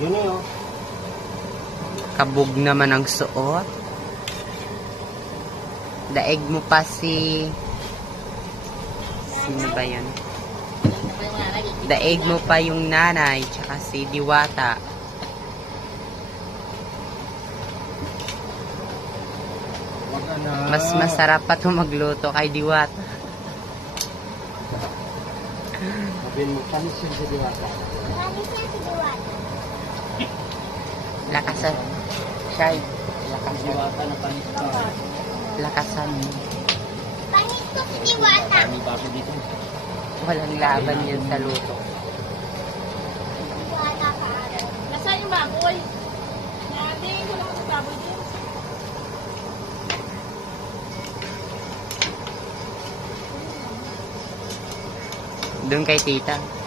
Yun eh, oh. Kabog naman ang suot. Daig mo pa si... Sino ba yun? Daig mo pa yung nanay, tsaka si Diwata. Wag ka na. Mas masarap pa ito magluto kay Diwata. Sabihin mo, panis yun si Diwata. Lakasan. Shy. Ang Lakasan. Diwata na panis ka. Lakasan mo. Panis ko si Diwata. Dami ba ako dito? Walang laban yan sa luto. Diwata pa. Nasaan yung baboy? Tingin ko lang sa baboy din. Doon kay tita.